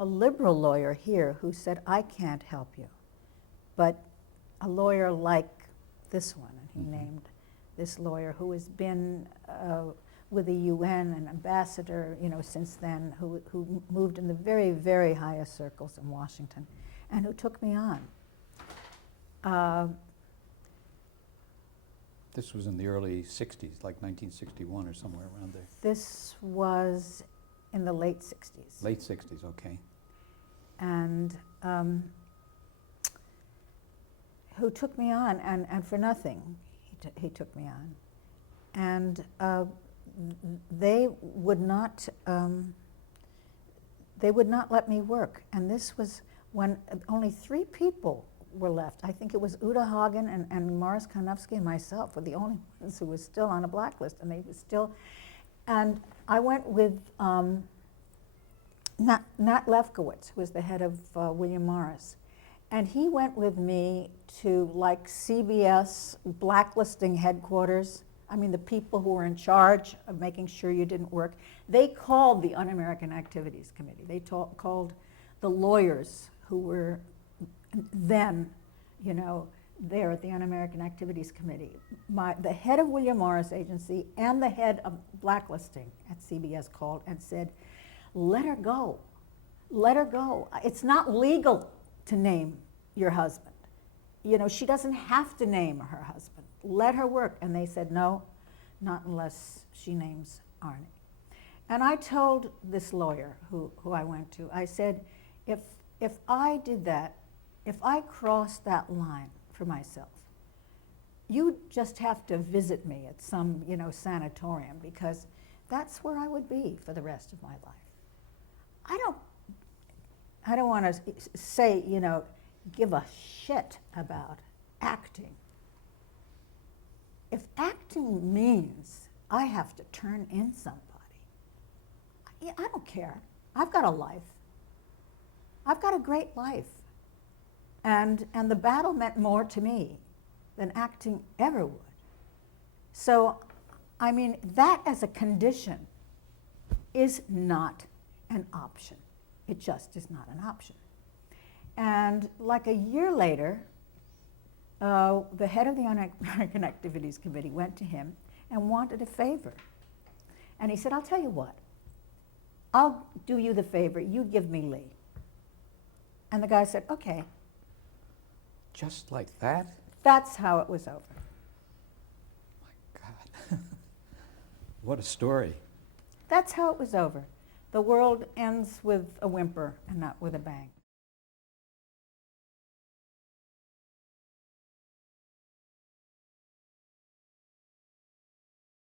a liberal lawyer here who said, I can't help you, but a lawyer like this one, and he named this lawyer who has been with the UN, an ambassador, since then, who moved in the very, very highest circles in Washington, and who took me on. This was in the early 60s, like 1961 or somewhere around there. This was in the late 60s. Late 60s, okay. And who took me on, and for nothing, he took me on. And they would not let me work. And this was when only 3 people were left. I think it was Uta Hagen and Morris Karnofsky and myself were the only ones who were still on a blacklist, and they were still. And I went with Nat Lefkowitz, who was the head of William Morris, and he went with me to like CBS blacklisting headquarters. I mean, the people who were in charge of making sure you didn't work, they called the Un-American Activities Committee. They called the lawyers who were then, there at the Un-American Activities Committee. The head of William Morris Agency and the head of blacklisting at CBS called and said, let her go. Let her go. It's not legal to name your husband. She doesn't have to name her husband. Let her work. And they said, no, not unless she names Arnie. And I told this lawyer who I went to, I said, if I did that, if I crossed that line for myself, you just have to visit me at some, sanatorium, because that's where I would be for the rest of my life. I don't want to say, give a shit about acting. If acting means I have to turn in somebody, I don't care. I've got a life. I've got a great life. And the battle meant more to me than acting ever would. So, I mean, that as a condition is not an option. It just is not an option. And like a year later, the head of the Un-American Activities Committee went to him and wanted a favor. And he said, I'll tell you what, I'll do you the favor, you give me Lee. And the guy said, okay. Just like that? That's how it was over. My God. What a story. That's how it was over. The world ends with a whimper and not with a bang.